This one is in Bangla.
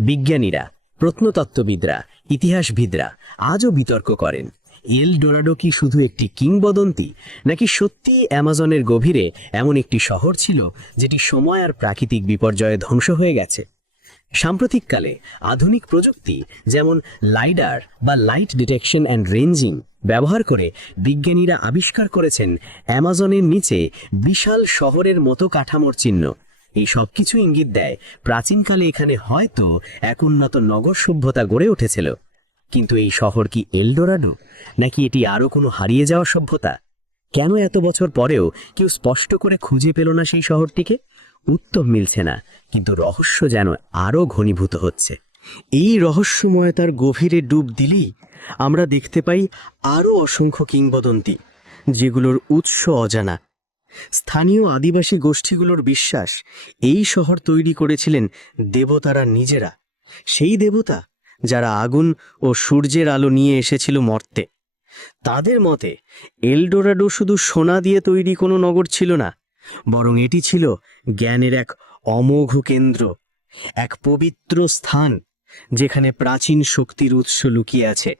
বিজ্ঞানীরা, প্রত্নতত্ত্ববিদরা, ইতিহাসবিদরা আজও বিতর্ক করেন এল ডোরাডো কি শুধু একটি কিংবদন্তি, নাকি সত্যি অ্যামাজনের গভীরে এমন একটি শহর ছিল যেটি সময় আর প্রাকৃতিক বিপর্যয়ে ধ্বংস হয়ে গেছে। সাম্প্রতিককালে আধুনিক প্রযুক্তি যেমন লাইডার বা লাইট ডিটেকশন অ্যান্ড রেঞ্জিং ব্যবহার করে বিজ্ঞানীরা আবিষ্কার করেছেন অ্যামাজনের নিচে বিশাল শহরের মতো কাঠামোর চিহ্ন। এই সব কিছু ইঙ্গিত দেয় প্রাচীনকালে এখানে হয়তো এক উন্নত নগর সভ্যতা গড়ে উঠেছিল। কিন্তু এই শহর কি এল ডোরাডো, নাকি এটি আরও কোনো হারিয়ে যাওয়া সভ্যতা? কেন এত বছর পরেও কেউ স্পষ্ট করে খুঁজে পেল না সেই শহরটিকে? উত্তর মিলছে না, কিন্তু রহস্য যেন আরও ঘনীভূত হচ্ছে। এই রহস্যময়তার গভীরে ডুব দিলেই আমরা দেখতে পাই আরও অসংখ্য কিংবদন্তি, যেগুলোর উৎস অজানা। স্থানীয় আদিবাসী গোষ্ঠীগুলোর বিশ্বাস এই শহর তৈরি করেছিলেন দেবতারা নিজেরা, সেই দেবতা যারা আগুন ও সূর্যের আলো নিয়ে এসেছিল মর্তে। তাদের মতে এল ডোরাডো শুধু সোনা দিয়ে তৈরি কোনো নগর ছিল না, বরং এটি ছিল জ্ঞানের এক অমোঘ কেন্দ্র, এক পবিত্র স্থান যেখানে প্রাচীন শক্তির উৎস লুকিয়ে আছে।